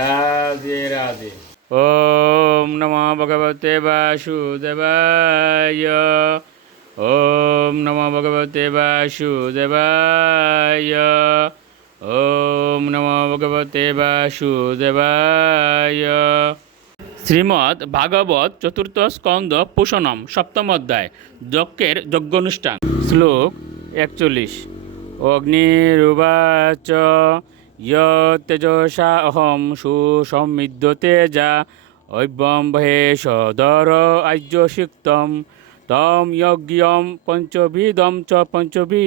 রাধে রাধে। ওম নমো ভগবতে বাসুদেবায়। ওম নমো ভগবতে বাসুদেবায়। ওম নমো ভগবতে বাসুদেবায়। শ্রীমদ্ ভাগবত চতুর্থ স্কন্দ পুষণম সপ্তম অধ্যায় যজ্ঞের যজ্ঞানুষ্ঠান। শ্লোক 41। অগ্নিরুবাচ তেজসা অহম সুসমৃদ্ধ তেজা ঐব্যম বহেশদর আজ্যসিক্তম তম যজ্ঞম পঞ্চবিদম চ পঞ্চভি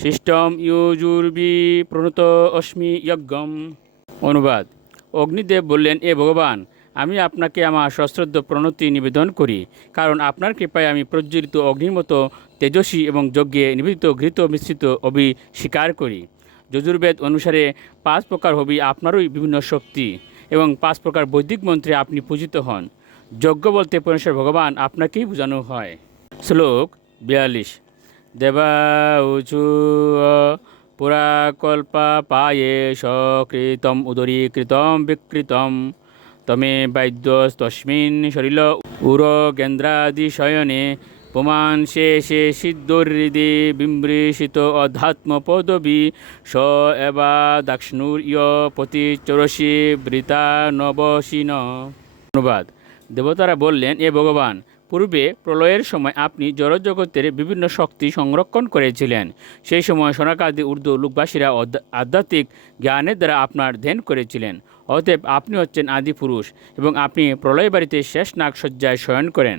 শিষ্টম ইয়জুর্বি প্রণত অস্মি যজ্ঞম। অনুবাদ। অগ্নিদেব বললেন, এ ভগবান, আমি আপনাকে আমার সশ্রদ্ধ প্রণতি নিবেদন করি, কারণ আপনার কৃপায় আমি প্রজ্বলিত অগ্নির মতো তেজস্বী এবং যজ্ঞে নিবেদিত ঘৃত মিশ্রিত অভি স্বীকার করি। যজুর্বেদ অনুসারে 5 প্রকার হবি আপনারই বিভিন্ন শক্তি এবং 5 প্রকার বৈদিক মন্ত্রে আপনি পূজিত হন। যজ্ঞ বলতে পরমেশ্বর ভগবান আপনাকেই বোঝানো হয়। শ্লোক 42। দেবা উচু পুরাকল্পা পায়ে সকৃতম উদরীকৃতম বিকৃতম তমে বাদ্যস্তস্মিন শরীর উরগেন্দ্রাদি শয়নে পুমান শেষে সিদ্ধহৃদি বিমৃশিত অধ্যাত্ম পদবী স এবা দাক্ষিণূর্য পতি চরসী বৃতা নবসীন। অনুবাদ। দেবতারা বললেন, এ ভগবান, পূর্বে প্রলয়ের সময় আপনি জড়জগতের বিভিন্ন শক্তি সংরক্ষণ করেছিলেন। সেই সময় সনাকাদি ঊর্ধ্ব লোকবাসীরা আধ্যাত্মিক জ্ঞানের দ্বারা আপনার ধ্যান করেছিলেন। অতএব আপনি হচ্ছেন আদি পুরুষ এবং আপনি প্রলয় বাড়িতে শেষ নাগ শয্যায় শয়ন করেন।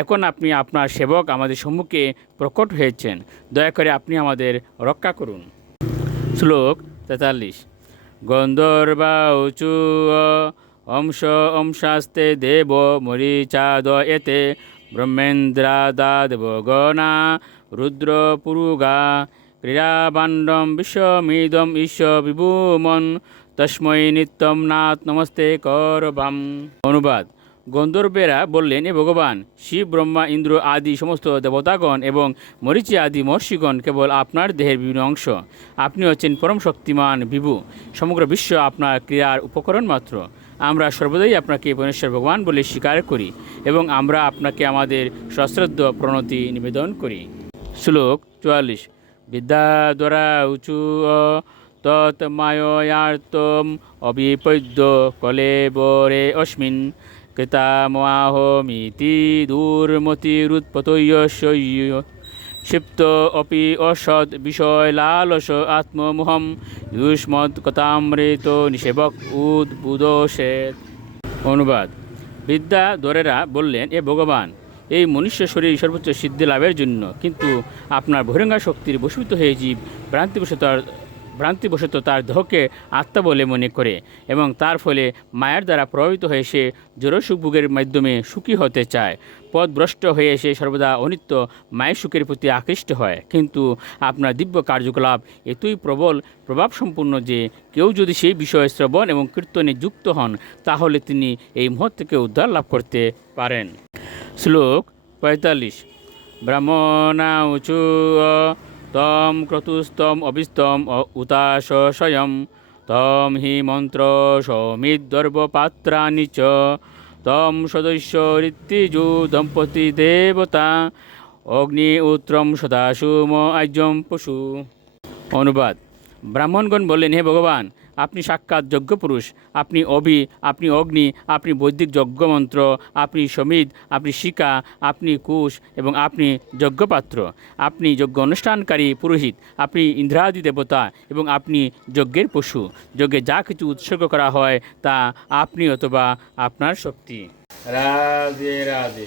এখন আপনি আপনার সেবক আমাদের সম্মুখে প্রকট হয়েছেন। দয়া করে আপনি আমাদের রক্ষা করুন। শ্লোক 43। গন্ধর্বা উচু অংশাস্তে দেব মরিচাদ এতে ব্রহ্মেন্দ্রাদা দেবগণা রুদ্র পুরুগা ক্রীড়াবাণ্ডম বিশ্বমিদম ঈশ্ব বিভূমন তস্মৈ নিত্যম নাথ নমস্তে করবাম। অনুবাদ। গন্ধর্বেরা বললেন, এ ভগবান, শিব, ব্রহ্মা, ইন্দ্র আদি সমস্ত দেবতাগণ এবং মরীচি আদি মহর্ষিগণ কেবল আপনার দেহের বিভিন্ন অংশ। আপনি হচ্ছেন পরম শক্তিমান বিভু। সমগ্র বিশ্ব আপনার ক্রিয়ার উপকরণ মাত্র। আমরা সর্বদাই আপনাকে পরমেশ্বর ভগবান বলে স্বীকার করি এবং আমরা আপনাকে আমাদের সশ্রদ্ধ প্রণতি নিবেদন করি। শ্লোক 44। বিদ্যাদ্বারা উচু তৎমায়ার্তম অবিপদ্য কলেবরে অস্মিন কৃতামহমিতি দুর্মতিরুৎপতয়স্য ক্ষিপ্ত অপি অসৎ বিষয় লালস আত্মমোহম যুষ্মৎ কথামৃত নিষেবক উদ্বুদোষেত। অনুবাদ। বিদ্যাধরেরা বললেন, এ ভগবান, এই মনুষ্য শরীর সর্বোচ্চ সিদ্ধি লাভের জন্য, কিন্তু আপনার বহিরঙ্গা শক্তির বশীভূত হয়ে জীব ভ্রান্তিবশত তার দেহকে আত্মা বলে মনে করে এবং তার ফলে মায়ার দ্বারা প্রভাবিত হয়ে সে জড়সুখভোগের মাধ্যমে সুখী হতে চায়। পথভ্রষ্ট হয়ে সে সর্বদা অনিত্য মায়ের সুখের প্রতি আকৃষ্ট হয়। কিন্তু আপনার দিব্য কার্যকলাপ এতই প্রভাবসম্পন্ন যে কেউ যদি সেই বিষয়ে শ্রবণ এবং কীর্তনে যুক্ত হন, তাহলে তিনি এই মুহূর্ত থেকে উদ্ধার লাভ করতে পারেন। শ্লোক 45। ব্রাহ্মণা উচু তম ক্রতুস্তম অবিস্তম উতাস স্বয়ং তম হি মন্ত্র সৌমিদর্ভপাত্রানি চ তম সদস্য ঋত্বিজু দম্পতি দেবতা অগ্নি উত্তম সদাসুম আজ্যম পশু। অনুবাদ। ব্রাহ্মণগণ বললেন, হে ভগবান, আপনি সাক্ষাৎ যজ্ঞপুরুষ। আপনি আপনি অগ্নি, আপনি বৈদিক যজ্ঞমন্ত্র, আপনি সমিদ, আপনি শিকা, আপনি কুশ এবং আপনি যজ্ঞপাত্র। আপনি যজ্ঞ অনুষ্ঠানকারী পুরোহিত, আপনি ইন্দ্রাদি দেবতা এবং আপনি যজ্ঞের পশু। যজ্ঞে যা কিছু উৎসর্গ করা হয় তা আপনি অথবা আপনার শক্তি। রাধে রাধে।